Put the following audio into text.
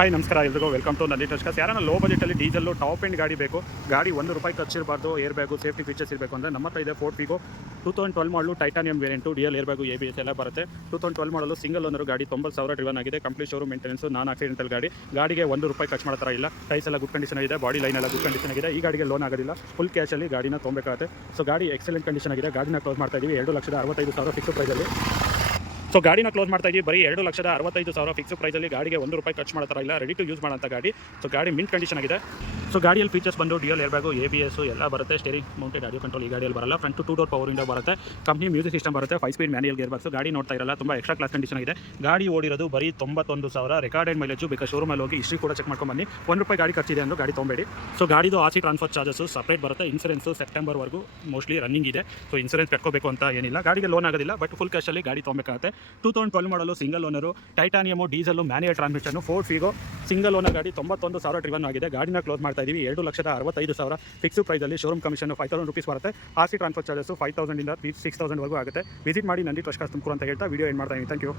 Hi ನಮಸ್ಕಾರ ಎಲ್ರಿಗೂ welcome to Nandi ಟಚ್ಕಾಸ್. ಯಾರನ್ನ ಲೋ ಬಜೆಟಲ್ಲಿ ಡೀಸೆಲ್ಲು ಟಾಪ್ ಎಂಡ್ ಗಾಡಿ ಬೇಕು, ಗಾಡಿ ₹1 ಖರ್ಚಿರಬಾರ್ದು, ಏರ್ ಬ್ಯಾಗು ಸೇಫ್ಟಿ ಫೀಚರ್ಸ್ ಇರಬೇಕು ಅಂದರೆ ನಮ್ಮ ಹತ್ರ ಇದೆ ಫೋರ್ಡ್ ಫಿಗೋ 2012 ಮಾಡಲು titanium variant, DL air bag ABS ಎಲ್ಲ ಬರುತ್ತೆ. 2012 ಮಾಡಲು ಸಿಂಗಲ್ ಓನರು ಗಾಡಿ 90,000 ಡ್ರಿವನ್ ಆಗಿದೆ. ಕಂಪ್ಲೀಟ್ ಶೋರೂಮ್ ಮೇಂಟೆನೆನ್ಸು, ನಾನ್ ಆಕ್ಸಿಡೆಂಟಲ್ ಗಾಡಿ. ಗಾಡಿಗೆ ₹1 ಖರ್ಚು ಮಾಡೋ ಥರ ಇಲ್ಲ. ಟೈಸ್ ಎಲ್ಲ ಗುಡ್ ಕಂಡೀಷನ್ ಇದೆ, ಬಾಡಿ ಲೈನ್ ಎಲ್ಲ ಗುಡ್ ಕಂಡೀಷನ್ ಆಗಿದೆ. ಈ ಗಾಡಿಗೆ ಲೋನ್ ಆಗೋದಿಲ್ಲ, ಫುಲ್ ಕ್ಯಾಶಲ್ಲಿ ಗಾಡಿನ ತೊಗೊಬೇಕಾಗುತ್ತೆ. ಸೊ ಗಾಡಿ ಎಕ್ಸಲೆಂಟ್ ಕಂಡೀಷನ್ ಆಗಿದೆ. ಗಾಡಿನ ಕ್ಲೋಸ್ ಮಾಡ್ತಾ ಇದ್ದೀವಿ 2,65,000 ಫಿಕ್ಸ್ ಪ್ರೈಸಲ್ಲಿ. ಸೊ ಗಾಡಿನ ಕ್ಲೋಸ್ ಮಾಡ್ತಾ ಇದ್ದೀವಿ ಬರೀ 2,65,000 ಫಿಕ್ಸ್ ಪ್ರೈಸಲ್ಲಿ. ಗಾಡಿಗೆ ₹1 ಖರ್ಚು ಮಾಡೋ ಥರ ಇಲ್ಲ, ರೆಡಿ ಟು ಯೂಸ್ ಮಾಡೋಂಥ ಗಾಡಿ. ಸೊ ಗಾಡಿ ಮಿಂಟ್ ಕಂಡೀಷನ್ ಆಗಿದೆ. ಸೊ ಗಾಡಿಯಲ್ಲಿ ಫೀಚರ್ಸ್ ಬಂದು ಡಿಎಲ್ ಏರ್ ಬ್ಯಾಗು, ABS ಎಲ್ಲ ಬರುತ್ತೆ. ಸ್ಟೇರಿಂಗ್ ಮೌಂಟೆಡ್ ಆಡಿಯೋ ಕಂಟ್ರೋಲ್ ಈ ಗಾಡಿಯಲ್ಲಿ ಬರಲ್ಲ. ಫ್ರಂಟ್ 2 ಡೋರ್ ಪವರ್ ವಿಂಡೋ ಬರುತ್ತೆ. ಕಂಪ್ನಿ ಮ್ಯೂಸಿಕ್ ಸಿಸ್ಟಮ್ ಬರುತ್ತೆ. 5 ಸ್ಪೀಡ್ ಮ್ಯಾನ್ಯಲ್ ಗೇರ್ ಬಾಕ್ಸ್. ಗಾಡಿ ನೋಡ್ತಾ ಇರಲ್ಲ, ತುಂಬ ಎಕ್ಸ್ಟ್ರಾ ಕ್ಲಾಸ್ ಕಂಡೀಷನ್ ಆಗಿದೆ. ಗಾಡಿ ಓಡಿರೋದು ಬರೀ 91,000. Recorded mileage. ಬೇಕಾದ್ರೆ ಶೋರೂಮಲ್ಲಿ ಹೋಗಿ ಹಿಸ್ಟ್ರಿ ಕೂಡ ಚೆಕ್ ಮಾಡ್ಕೊಂಡು ಬನ್ನಿ. ₹1 ಗಾಡಿ ಖರ್ಚಿದೆ ಅಂದ್ರೆ ಗಾಡಿ ತೊಗೊಬೇಡಿ. ಸೊ ಗಾಡಿದು RC ಟ್ರಾನ್ಸ್ಫರ್ ಚಾರ್ಜಸ್ ಸಪ್ರೇಟ್ ಬರುತ್ತೆ. ಇನ್ಸೂರೆನ್ಸು ಸೆಪ್ಟೆಂಬರ್ವರೆಗೂ ಮೋಸ್ಟ್ಲಿ ರನ್ನಿಂಗ್ ಇದೆ. ಸೊ ಇನ್ಸೂರೆನ್ಸ್ ಕಟ್ಕೋಬೇಕು ಅಂತ ಏನಿಲ್ಲ. ಗಾಡಿಗೆ ಲೋನ್ ಆಗೋದಿಲ್ಲ, ಬಟ್ ಫುಲ್ ಕ್ಯಾಶಲ್ಲಿ ಗಾಡಿ ತೊಗೊಬೇಕಾಗುತ್ತೆ. 2012 ಮಾಡಲು single owner, titanium, diesel, manual transmission, Ford Figo single owner ಗಾಡಿ 91,000 ಡ್ರಿವನ್ ಆಗಿದೆ. ಗಾಡಿನ ಕ್ಲೋಸ್ ಮಾಡ್ತಾ ಇದ್ದೀವಿ 2,65,000 ಫಿಕ್ಸ್ ಪ್ರೈಸಲ್ಲಿ. ಶೋರೂಮ್ ಕಮಿಷನ್ ₹5,000 ಬರುತ್ತೆ. RC ಟ್ರಾನ್ಸ್ಫರ್ ಚಾರ್ಜಸ್ 5,000 ಇಂದ 6,000 ವರೆಗೂ ಆಗುತ್ತೆ. ವಿಸಿಟ್ ಮಾಡಿ ನಂದಿ ಟಚ್ಕಾಸ್ ತುಮಕೂರು ಅಂತ ಹೇಳ್ತಾ ವಿಡಿಯೋ ಏನು ಮಾಡ್ತಾ ಇದ್ದೀನಿ. Thank you.